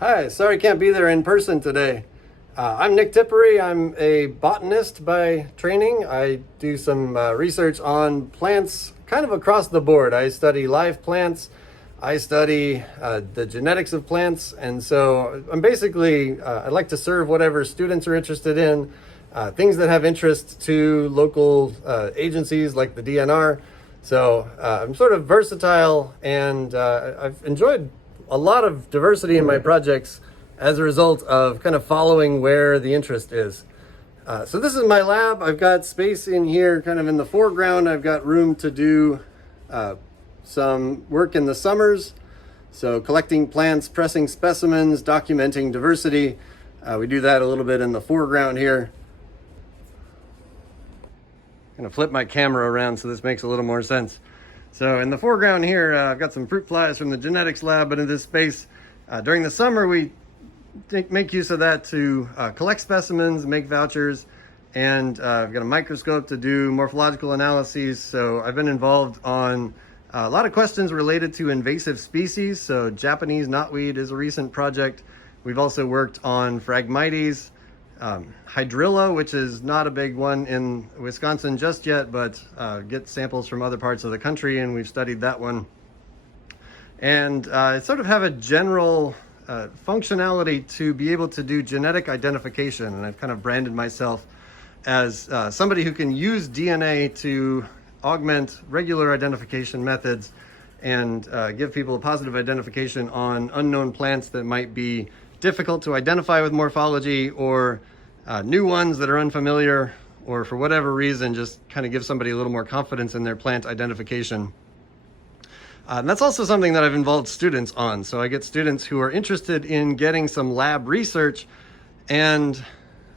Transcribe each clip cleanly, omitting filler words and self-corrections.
Hi, sorry I can't be there in person today. I'm Nick Tippery. I'm a botanist by training. I do some research on plants kind of across the board. I study live plants, I study the genetics of plants, and so I'm basically, I like to serve whatever students are interested in, things that have interest to local agencies like the DNR. So I'm sort of versatile, and I've enjoyed a lot of diversity in my projects as a result of kind of following where the interest is. So this is my lab. I've got space in here kind of in the foreground. I've got room to do some work in the summers. So collecting plants, pressing specimens, documenting diversity. We do that a little bit in the foreground here. I'm gonna flip my camera around so this makes a little more sense. So in the foreground here, I've got some fruit flies from the genetics lab, but in this space, during the summer, we make use of that to collect specimens, make vouchers, and I've got a microscope to do morphological analyses. So I've been involved on a lot of questions related to invasive species. So Japanese knotweed is a recent project. We've also worked on Phragmites, hydrilla, which is not a big one in Wisconsin just yet, but get samples from other parts of the country, and we've studied that one. And I sort of have a general functionality to be able to do genetic identification, and I've kind of branded myself as somebody who can use DNA to augment regular identification methods and give people a positive identification on unknown plants that might be difficult to identify with morphology, or new ones that are unfamiliar, or for whatever reason, just kind of give somebody a little more confidence in their plant identification. And that's also something that I've involved students on. So I get students who are interested in getting some lab research, and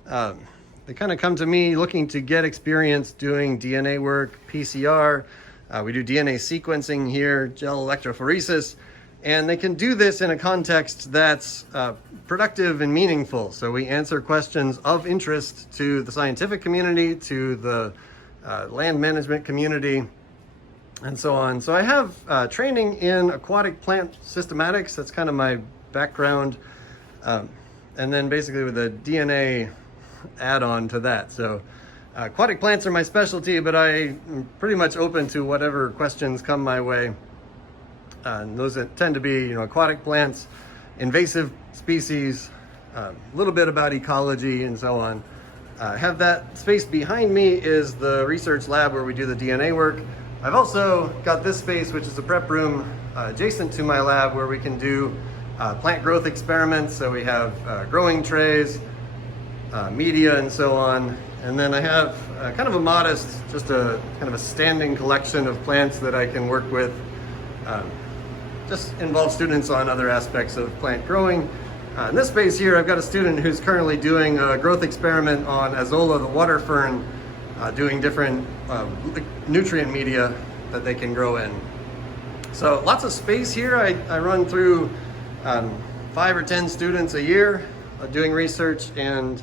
they kind of come to me looking to get experience doing DNA work, PCR. We do DNA sequencing here, gel electrophoresis, and they can do this in a context that's productive and meaningful. So we answer questions of interest to the scientific community, to the land management community, and so on. So I have training in aquatic plant systematics. That's kind of my background. And then basically with a DNA add-on to that. So aquatic plants are my specialty, but I'm pretty much open to whatever questions come my way. And those that tend to be, aquatic plants, invasive species, a little bit about ecology, and so on. Have that space behind me is the research lab where we do the DNA work. I've also got this space, which is a prep room adjacent to my lab, where we can do plant growth experiments. So we have growing trays, media, and so on. And then I have kind of a modest, just a kind of a standing collection of plants that I can work with. Just involve students on other aspects of plant growing. In this space here, I've got a student who's currently doing a growth experiment on Azolla, the water fern, doing different nutrient media that they can grow in. So lots of space here. I run through 5 or 10 students a year doing research, and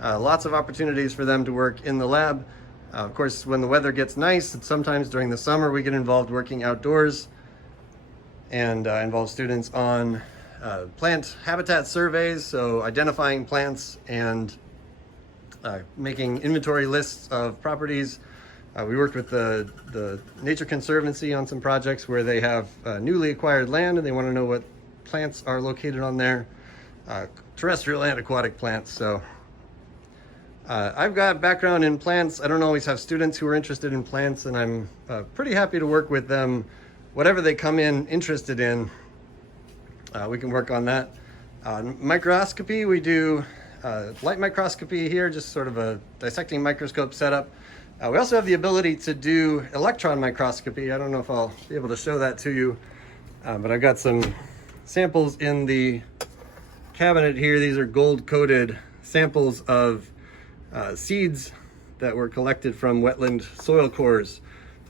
lots of opportunities for them to work in the lab. Of course, when the weather gets nice, and sometimes during the summer, we get involved working outdoors, and involve students on plant habitat surveys, so identifying plants and making inventory lists of properties. We worked with the Nature Conservancy on some projects where they have newly acquired land and they want to know what plants are located on there, terrestrial and aquatic plants. So I've got background in plants. I don't always have students who are interested in plants, and I'm pretty happy to work with them. Whatever they come in interested in, we can work on that. Microscopy, we do light microscopy here, just sort of a dissecting microscope setup. We also have the ability to do electron microscopy. I don't know if I'll be able to show that to you, but I've got some samples in the cabinet here. These are gold-coated samples of seeds that were collected from wetland soil cores.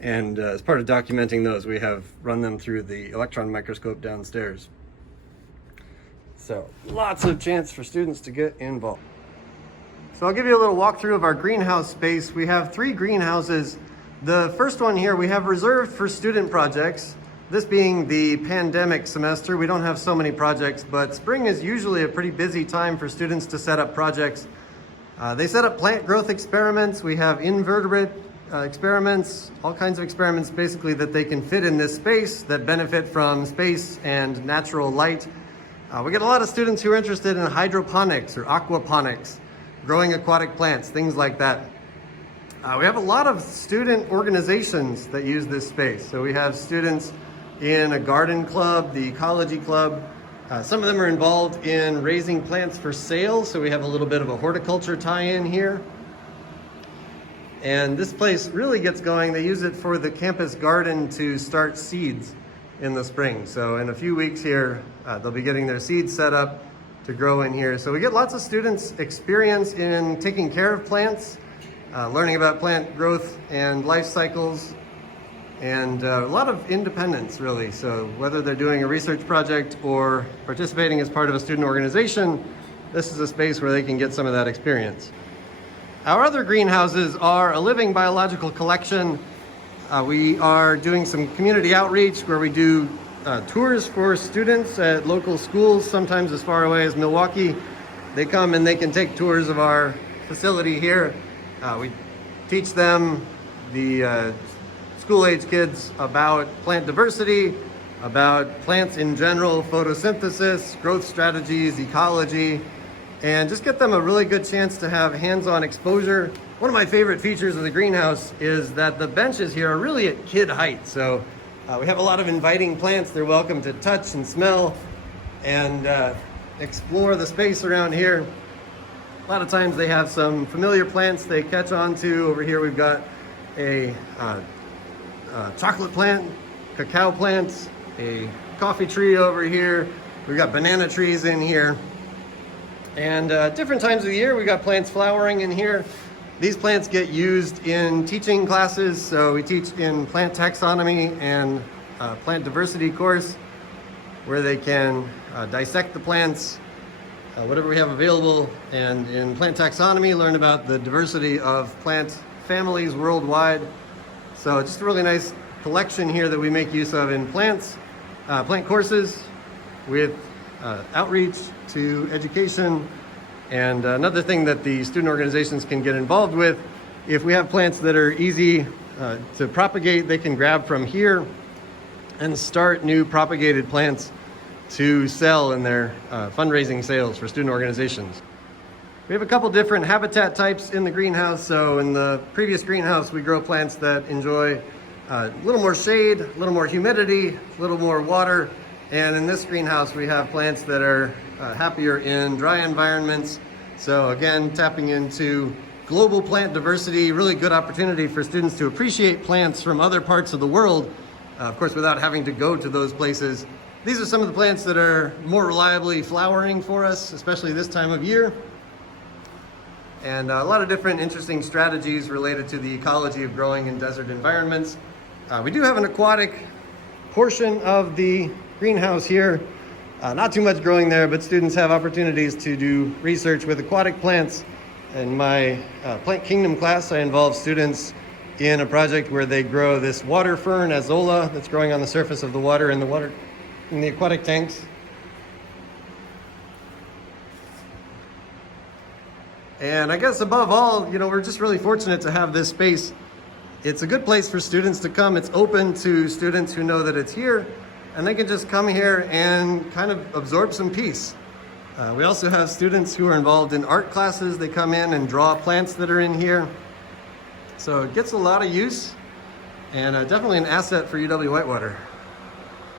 And as part of documenting those, we have run them through the electron microscope downstairs. So lots of chance for students to get involved. So I'll give you a little walkthrough of our greenhouse space. We have 3 greenhouses. The first one here we have reserved for student projects. This being the pandemic semester, we don't have so many projects, but spring is usually a pretty busy time for students to set up projects. They set up plant growth experiments. We have invertebrate experiments, all kinds of experiments basically that they can fit in this space that benefit from space and natural light. We get a lot of students who are interested in hydroponics or aquaponics, growing aquatic plants, things like that. We have a lot of student organizations that use this space. So we have students in a garden club, the ecology club. Some of them are involved in raising plants for sale, so we have a little bit of a horticulture tie-in here. And this place really gets going. They use it for the campus garden to start seeds in the spring. So in a few weeks here, they'll be getting their seeds set up to grow in here. So we get lots of students experience in taking care of plants, learning about plant growth and life cycles, and a lot of independence, really. So whether they're doing a research project or participating as part of a student organization, this is a space where they can get some of that experience. Our other greenhouses are a living biological collection. We are doing some community outreach where we do tours for students at local schools, sometimes as far away as Milwaukee. They come and they can take tours of our facility here. We teach them, the school-age kids, about plant diversity, about plants in general, photosynthesis, growth strategies, ecology, and just get them a really good chance to have hands-on exposure. One of my favorite features of the greenhouse is that the benches here are really at kid height. So we have a lot of inviting plants. They're welcome to touch and smell and explore the space around here. A lot of times they have some familiar plants they catch on to. Over here we've got a chocolate plant, cacao plants, a coffee tree over here. We've got banana trees in here. And different times of the year we've got plants flowering in here. These plants get used in teaching classes. So we teach in plant taxonomy and plant diversity course where they can dissect the plants, whatever we have available, and in plant taxonomy learn about the diversity of plant families worldwide. So just a really nice collection here that we make use of in plant courses with outreach to education. And another thing that the student organizations can get involved with, if we have plants that are easy to propagate, they can grab from here and start new propagated plants to sell in their fundraising sales for student organizations. We have a couple different habitat types in the greenhouse. So in the previous greenhouse, we grow plants that enjoy a little more shade, a little more humidity, a little more water. And in this greenhouse, we have plants that are happier in dry environments. So again, tapping into global plant diversity, really good opportunity for students to appreciate plants from other parts of the world, of course, without having to go to those places. These are some of the plants that are more reliably flowering for us, especially this time of year. And a lot of different interesting strategies related to the ecology of growing in desert environments. We do have an aquatic portion of the greenhouse here. Not too much growing there, but students have opportunities to do research with aquatic plants. In my Plant Kingdom class, I involve students in a project where they grow this water fern, azolla, that's growing on the surface of the water in the aquatic tanks. And I guess above all, we're just really fortunate to have this space. It's a good place for students to come. It's open to students who know that it's here, and they can just come here and kind of absorb some peace. We also have students who are involved in art classes. They come in and draw plants that are in here. So it gets a lot of use, and definitely an asset for UW-Whitewater.